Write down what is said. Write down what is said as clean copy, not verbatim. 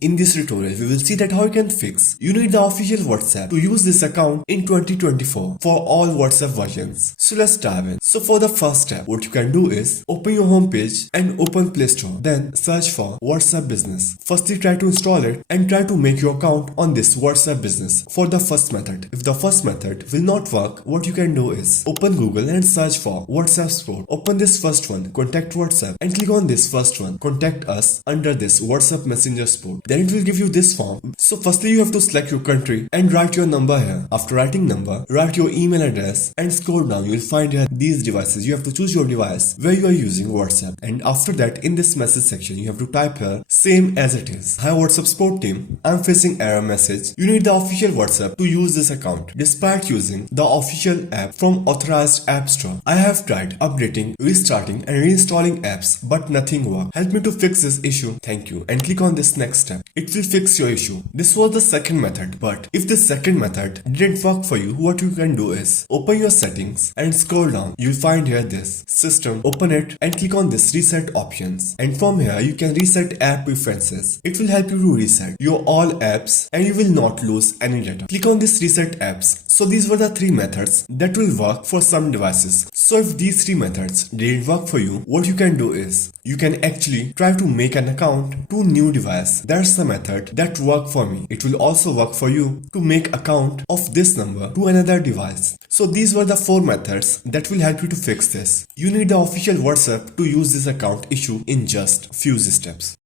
In this tutorial, we will see that how you can fix. You need the official WhatsApp to use this account in 2024 for all WhatsApp versions. So let's dive in. So for the first step, what you can do is open your home page and open Play Store. Then search for WhatsApp Business. Firstly, try to install it and try to make your account on this WhatsApp Business for the first method. If the first method will not work, what you can do is open Google and search for WhatsApp Support. Open this first one, Contact WhatsApp, and click on this first one, Contact Us, under this WhatsApp Messenger Support. Then it will give you this form. So firstly you have to select your country and write your number here. After writing number, write your email address and scroll down. You will find here these devices. You have to choose your device where you are using WhatsApp. And after that, in this message section, you have to type here same as it is. Hi WhatsApp support team, I'm facing error message. You need the official WhatsApp to use this account. Despite using the official app from authorized app store, I have tried updating, restarting and reinstalling apps, but nothing worked. Help me to fix this issue. Thank you. And click on this next step. It will fix your issue. This was the second method, but if the second method didn't work for you, what you can do is open your settings and scroll down. You'll find here this system, open it and click on this reset options. And from here you can reset app preferences. It will help you to reset your all apps and you will not lose any data. Click on this reset apps. So these were the three methods that will work for some devices. So if these three methods didn't work for you, what you can do is you can actually try to make an account to new device. That's the method that worked for me. It will also work for you to make account of this number to another device. So these were the four methods that will help you to fix this. You need the official WhatsApp to use this account issue in just few steps.